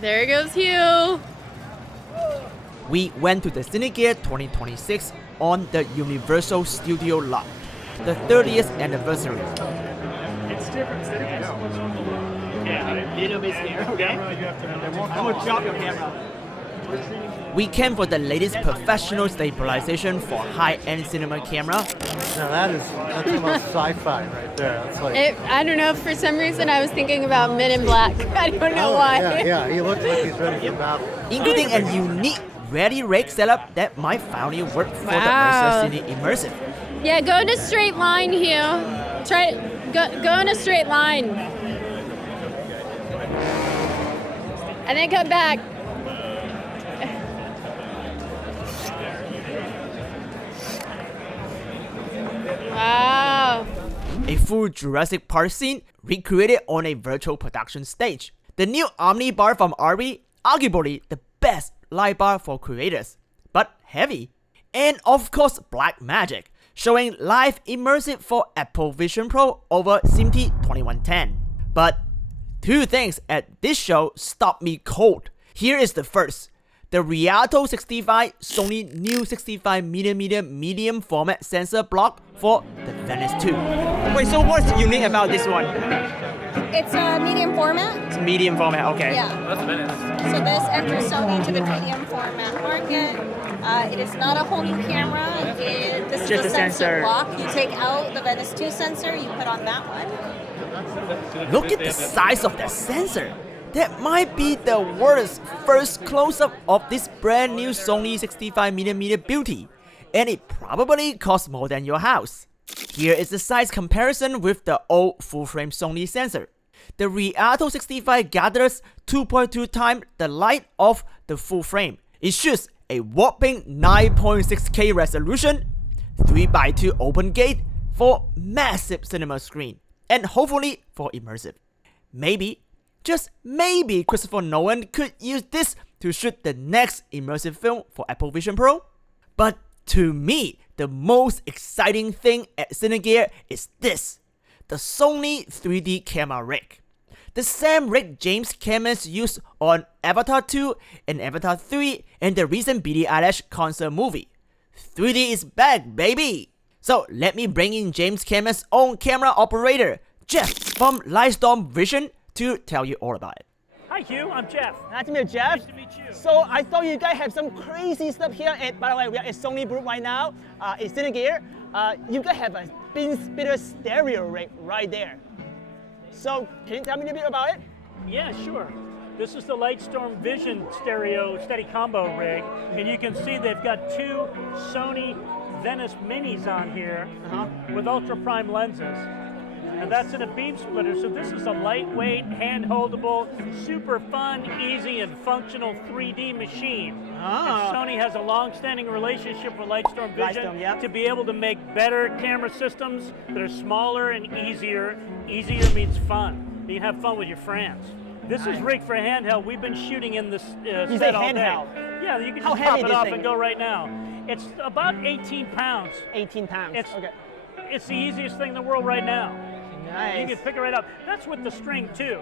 There goes Hugh. We went to the Cine Gear 2026 on the Universal Studio lot, the 30th anniversary. It's different. Yeah, a little bit scared, okay? I'm gonna drop your camera. We came for the latest professional stabilization for high-end cinema camera. Now that's almost sci-fi right there. That's like. I don't know, for some reason I was thinking about Men in Black. I don't know why. Yeah, he looks like he's ready for battle. Including a unique ready rig setup that might finally work for the Ursa Cine Immersive. Yeah, go in a straight line, Hugh. Go in a straight line. And then come back. Wow. A full Jurassic Park scene recreated on a virtual production stage. The new Omni bar from RB, arguably the best light bar for creators, but heavy. And of course Black Magic, showing live immersive for Apple Vision Pro over SMPTE 2110. But two things at this show stopped me cold. Here is the first. The RIALTO 65 Sony new 65mm medium format sensor block for the Venice 2. Wait, so what's unique about this one? It's a medium format. It's medium format, okay. Yeah. So this enters Sony to the medium format market. It is not a whole new camera. This is Just a a sensor sensor. block. You take out the Venice 2 sensor, you put on that one. Look at the size of that sensor. That might be the world's first close-up of this brand new Sony 65mm beauty, and it probably costs more than your house. Here is the size comparison with the old full-frame Sony sensor. The RIALTO 65 gathers 2.2 times the light of the full frame. It shoots a whopping 9.6K resolution, 3x2 open gate for massive cinema screen, and hopefully for immersive. Maybe, just maybe, Christopher Nolan could use this to shoot the next immersive film for Apple Vision Pro. But to me, the most exciting thing at Cine Gear is this, the Sony 3D camera rig. The same rig James Cameron used on Avatar 2 and Avatar 3 and the recent Billie Eilish concert movie. 3D is back, baby! So let me bring in James Cameron's own camera operator, Jeff from Lightstorm Vision, to tell you all about it. Hi Hugh, I'm Jeff. Nice to meet you, Jeff. Nice to meet you. So I thought you guys have some crazy stuff here. By the way, we are at Sony booth right now. It's Cine Gear. You guys have a bin splitter stereo rig right there. So can you tell me a little bit about it? Yeah, sure. This is the Lightstorm Vision stereo steady combo rig, and you can see they've got two Sony Venice minis on here with ultra prime lenses. And that's in a beam splitter, so this is a lightweight, hand-holdable, super fun, easy, and functional 3D machine. And Sony has a long-standing relationship with Lightstorm Vision to be able to make better camera systems that are smaller and easier. Easier means fun. You can have fun with your friends. This is rigged for handheld. We've been shooting in this set all handheld? day. Yeah, you can How just pop heavy it this off thing and go right now. It's about 18 pounds. 18 pounds. Okay. It's the easiest thing in the world right now. Nice. You can pick it right up. That's with the string too.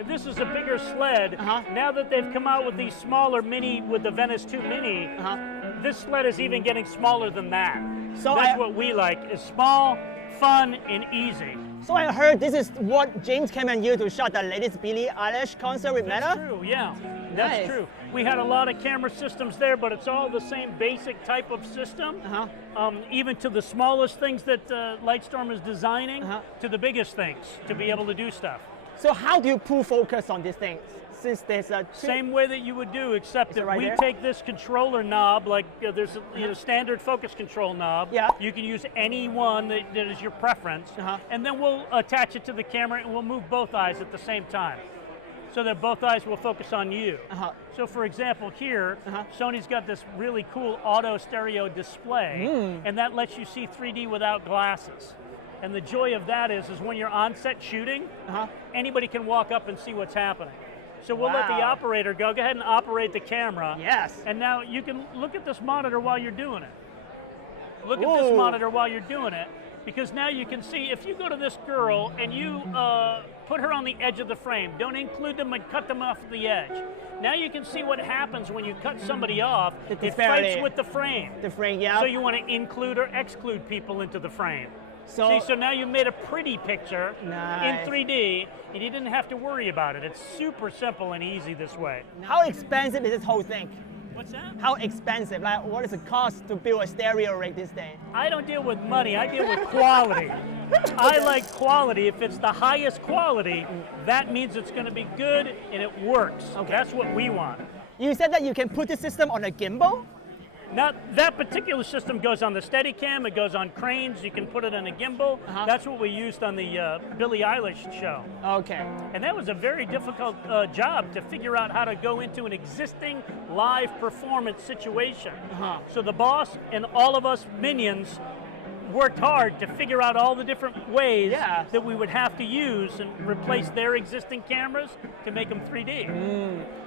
If this is a bigger sled, now that they've come out with these smaller mini, with the Venice 2 Mini, this sled is even getting smaller than that. So that's what we like, is small, fun, and easy. So I heard this is what James Cameron used to shot the latest Billie Eilish concert with Meta? That's true, yeah. That's true. We had a lot of camera systems there, but it's all the same basic type of system. Even to the smallest things that Lightstorm is designing, to the biggest things, to be able to do stuff. So how do you pull focus on these things? Since there's a same way that you would do, except that we there? take this controller knob, like there's a standard focus control knob. Yeah. You can use any one that is your preference, and then we'll attach it to the camera and we'll move both eyes at the same time, so that both eyes will focus on you. So for example here, Sony's got this really cool auto stereo display, and that lets you see 3D without glasses. And the joy of that is when you're on set shooting, anybody can walk up and see what's happening. So we'll let the operator go ahead and operate the camera. Yes. And now you can look at this monitor while you're doing it. Look at this monitor while you're doing it. because now you can see, if you go to this girl and you put her on the edge of the frame, don't include them and cut them off the edge. Now you can see what happens when you cut somebody off. The It disparity. fights with the frame. The frame, yeah. So you want to include or exclude people into the frame. So- See, so now you made a pretty picture Nice. in 3D, and you didn't have to worry about it. It's super simple and easy this way. How expensive is this whole thing? What's that? How expensive? Like, what is the cost to build a stereo rig this day? I don't deal with money, I deal with quality. I like quality. If it's the highest quality, that means it's going to be good and it works. Okay. That's what we want. You said that you can put this system on a gimbal? Now, that particular system goes on the Steadicam, it goes on cranes, you can put it on a gimbal. That's what we used on the Billie Eilish show. Okay. And that was a very difficult job to figure out how to go into an existing live performance situation. So the boss and all of us minions worked hard to figure out all the different ways Yeah. that we would have to use and replace their existing cameras to make them 3D.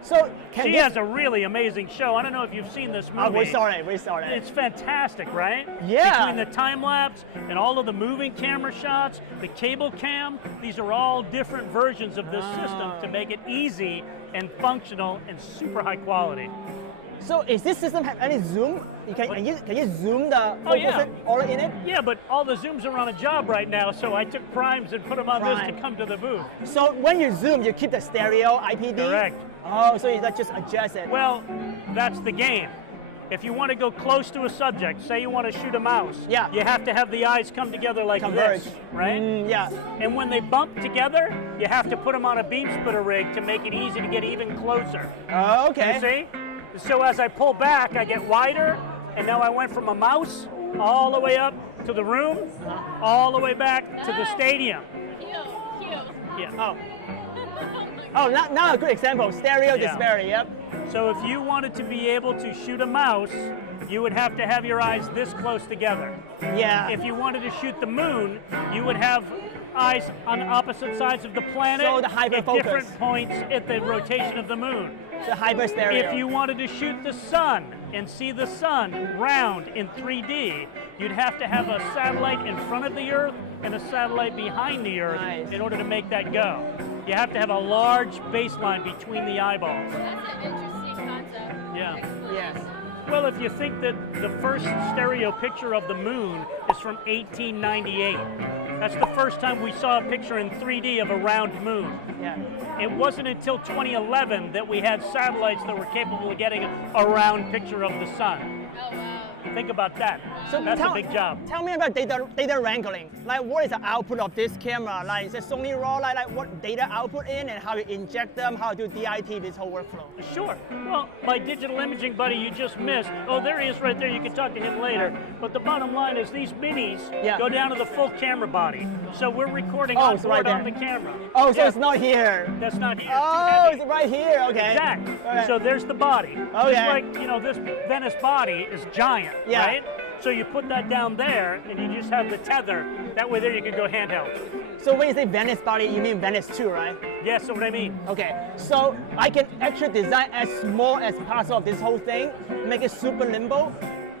So can She this... has a really amazing show. I don't know if you've seen this movie. we saw it. It's fantastic, right? Yeah. Between the time lapse and all of the moving camera shots, the cable cam, these are all different versions of this system to make it easy and functional and super high quality. So is this system have any zoom? Can you zoom the Oh, yeah. focus all in it? Yeah, but all the zooms are on a job right now, so I took primes and put them on this Prime. to come to the booth. So when you zoom, you keep the stereo IPD? Correct. Oh, so you just adjust it. Well, that's the game. If you want to go close to a subject, say you want to shoot a mouse, Yeah. you have to have the eyes come together like Converge. this, right? Yeah. And when they bump together, you have to put them on a beam splitter rig to make it easy to get even closer. Oh, okay. You see? So as I pull back, I get wider, and now I went from a mouse all the way up to the room, all the way back to the stadium. Hugh. Yeah. Oh. Oh, now a good example. Stereo Yeah. disparity, yep. So if you wanted to be able to shoot a mouse, you would have to have your eyes this close together. Yeah. If you wanted to shoot the moon, you would have eyes on opposite sides of the planet So the at hyperfocus. different points at the rotation of the moon. The hyper stereo. If you wanted to shoot the sun and see the sun round in 3D, you'd have to have a satellite in front of the Earth and a satellite behind the Earth Nice. in order to make that go. You have to have a large baseline between the eyeballs. That's an interesting concept. Yeah. Yes. Well, if you think that the first stereo picture of the moon is from 1898, that's the first time we saw a picture in 3D of a round moon. Yeah. It wasn't until 2011 that we had satellites that were capable of getting a round picture of the sun. Oh, wow. Think about that. So That's a big job. Tell me about data wrangling. Like, what is the output of this camera? Like, is it Sony RAW? Like what data output in and how you inject them? How to do DIT this whole workflow? Sure. Well, my digital imaging buddy you just missed, oh, there he is right there. You can talk to him later. But the bottom line is these minis Yeah. go down to the full camera body. So we're recording Oh, on it's board right on the there. camera. Oh, so Yeah, it's not here. That's not here. Oh, Too heavy. it's right here. Okay. Exactly. Okay. So there's the body. Okay. Just like, this Venice body is giant, Yeah. right? So you put that down there, and you just have the tether. That way there you can go handheld. So when you say Venice body, you mean Venice 2, right? Yes, so what I mean. Okay, so I can actually design as small as possible of this whole thing, make it super nimble,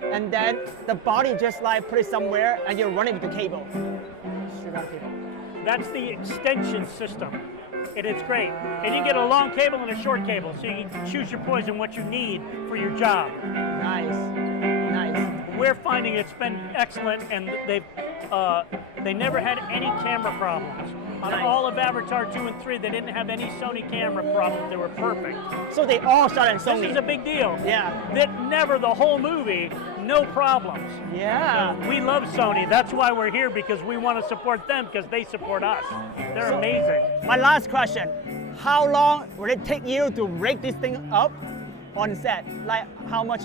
and then the body just like put it somewhere and you run it with the cable. Shoot out cable. That's the extension system. And it's great. And you get a long cable and a short cable, so you can choose your poison, what you need for your job. Nice, nice. We're finding it's been excellent, and they never had any camera problems. On Nice. all of Avatar 2 and 3, they didn't have any Sony camera problems. They were perfect. So they all shot in Sony. This is a big deal. Yeah. That never, the whole movie, no problems. Yeah. We love Sony. That's why we're here, because we want to support them, because they support us. They're amazing. My last question, how long will it take you to rig this thing up on set? Like how much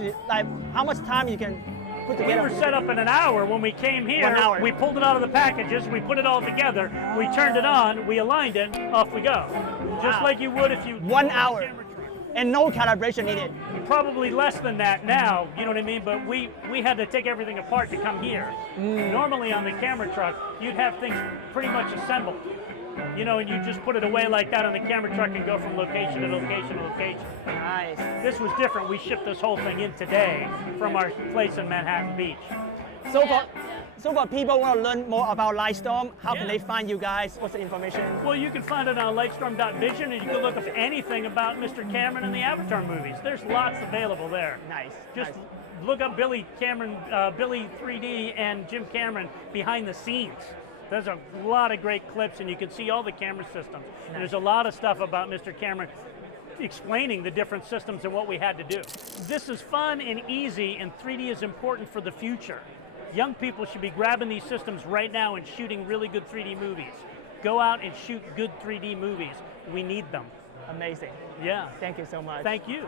time you can put We together? were set up in an hour when we came here. 1 hour. We pulled it out of the packages, we put it all together, we turned it on, we aligned it, off we go. Just Wow. like you would if you 1 hour. camera truck. And no calibration needed. Probably less than that now, you know what I mean? But we had to take everything apart to come here. Normally on the camera truck, you'd have things pretty much assembled. And you just put it away like that on the camera truck and go from location to location to location. Nice. This was different. We shipped this whole thing in today from our place in Manhattan Beach. So So for people who want to learn more about Lightstorm, how can they find you guys? What's the information? Well, you can find it on lightstorm.vision, and you can look up anything about Mr. Cameron and the Avatar movies. There's lots available there. Nice. Just nice. look up Billy 3D and Jim Cameron behind the scenes. There's a lot of great clips, and you can see all the camera systems. And there's a lot of stuff about Mr. Cameron explaining the different systems and what we had to do. This is fun and easy, and 3D is important for the future. Young people should be grabbing these systems right now and shooting really good 3D movies. Go out and shoot good 3D movies. We need them. Amazing. Yeah. Thank you so much. Thank you.